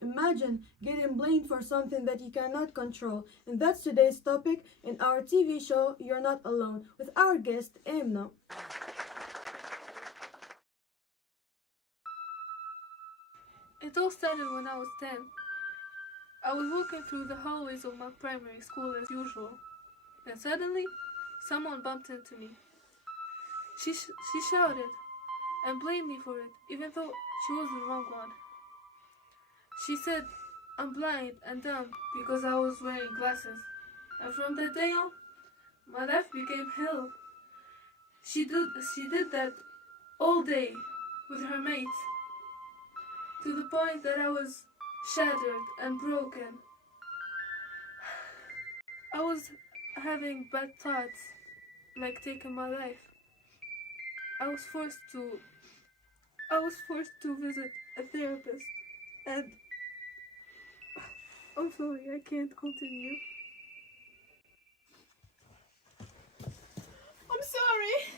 Imagine getting blamed for something that you cannot control. And that's today's topic in our TV show, You're Not Alone, with our guest, Amna. It all started when I was 10. I was walking through the hallways of my primary school as usual, and suddenly, someone bumped into me. She shouted and blamed me for it, even though she was the wrong one. She said I'm blind and dumb because I was wearing glasses, and from that day on, my life became hell. She did that all day with her mates, to the point that I was shattered and broken. I was having bad thoughts, like taking my life. I was forced to visit a therapist, and I'm sorry, I can't continue. I'm sorry.